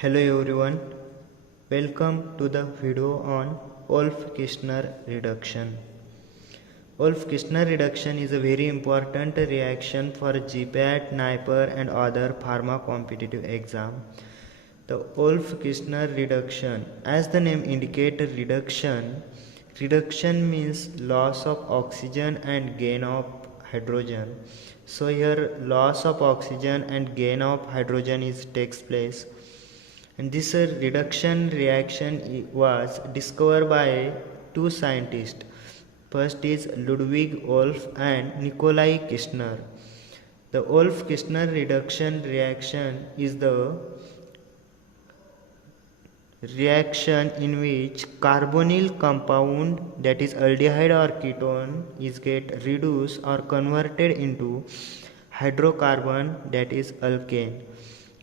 Hello everyone, welcome to the video on Wolff-Kishner reduction. Wolff-Kishner reduction is a very important reaction for GPAT, NIPER and other pharma competitive exam. The Wolff-Kishner reduction, as the name indicates reduction means loss of oxygen and gain of hydrogen. So here loss of oxygen and gain of hydrogen takes place. And this reduction reaction was discovered by two scientists. First is Ludwig Wolff and Nikolai Kishner. The Wolff-Kishner reduction reaction is the reaction in which carbonyl compound, that is aldehyde or ketone, is get reduced or converted into hydrocarbon, that is alkane,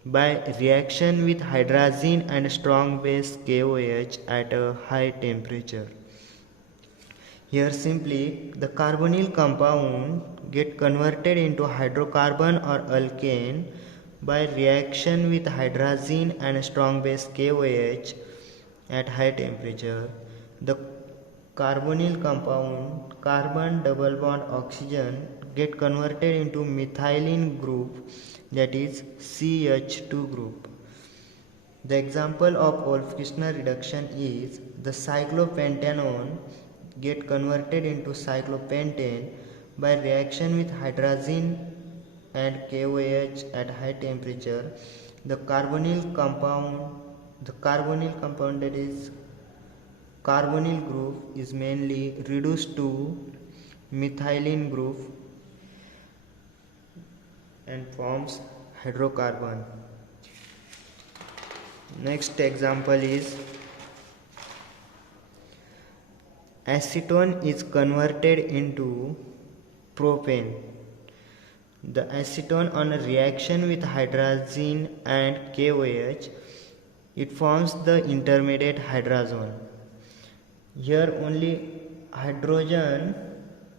by reaction with hydrazine and strong base KOH at a high temperature. Here simply the carbonyl compound get converted into hydrocarbon or alkane by reaction with hydrazine and strong base KOH at high temperature. The carbonyl compound carbon double bond oxygen get converted into methylene group, that is CH2 group. The example of Wolff-Kishner reduction is the cyclopentanone get converted into cyclopentane by reaction with hydrazine and KOH at high temperature. The carbonyl compound that is carbonyl group is mainly reduced to methylene group and forms hydrocarbon. Next example is acetone is converted into propane. The acetone on a reaction with hydrazine and KOH, it forms the intermediate hydrazone. Here only hydrogen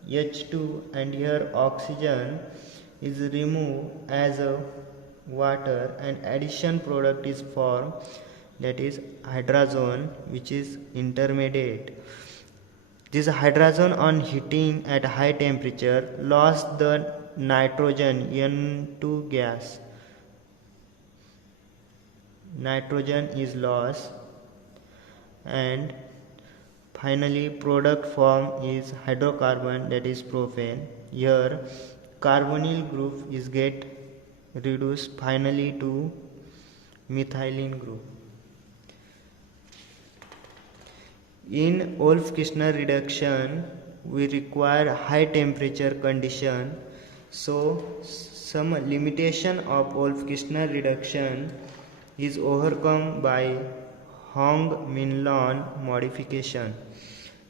H2 and here oxygen is removed as a water and addition product is formed, that is hydrazone, which is intermediate. This hydrazone on heating at high temperature lost the nitrogen N2 gas. Nitrogen is lost and finally product form is hydrocarbon, that is propane. Here carbonyl group is get reduced finally to methylene group. In Wolff-Kishner reduction we require high temperature condition, so some limitation of Wolff-Kishner reduction is overcome by Hong-Minlon modification.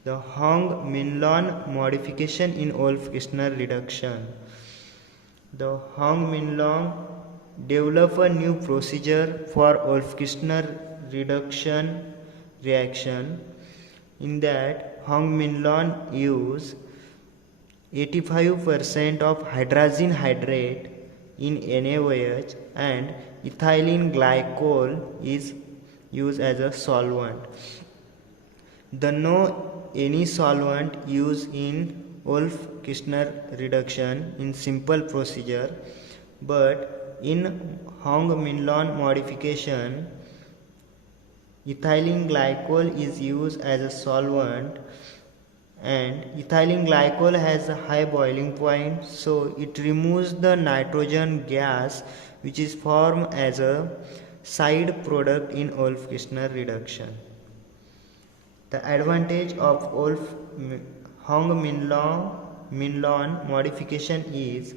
The Hong-Minlon modification in Wolff-Kishner reduction. The Hong-Minlon developed a new procedure for Wolff-Kishner reduction reaction. In that Hong-Minlon use 85% of hydrazine hydrate in NaOH and ethylene glycol is used as a solvent. The no any solvent used in Wolff-Kishner reduction in simple procedure, but in Hong-Minlon modification ethylene glycol is used as a solvent, and ethylene glycol has a high boiling point, so it removes the nitrogen gas which is formed as a side product in Wolff-Kishner reduction. The advantage of Hong-Minlon modification is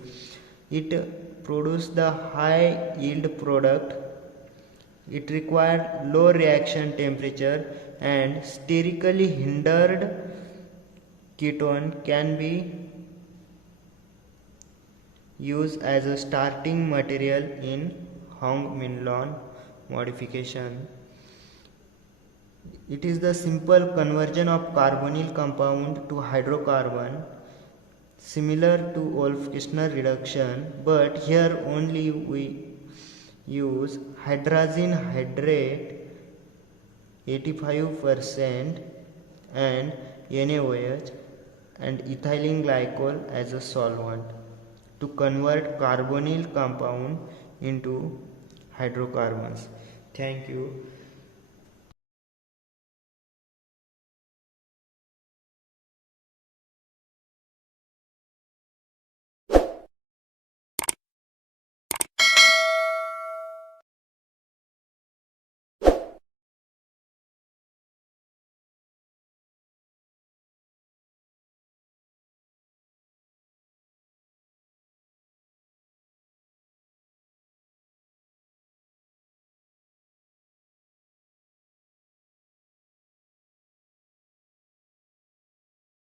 it produces the high yield product. It requires low reaction temperature and sterically hindered ketone can be used as a starting material in Hong-Minlon modification. It is the simple conversion of carbonyl compound to hydrocarbon, similar to Wolff-Kishner reduction, but here only we use hydrazine hydrate 85% and NaOH and ethylene glycol as a solvent to convert carbonyl compound into hydrocarbons. Thank you.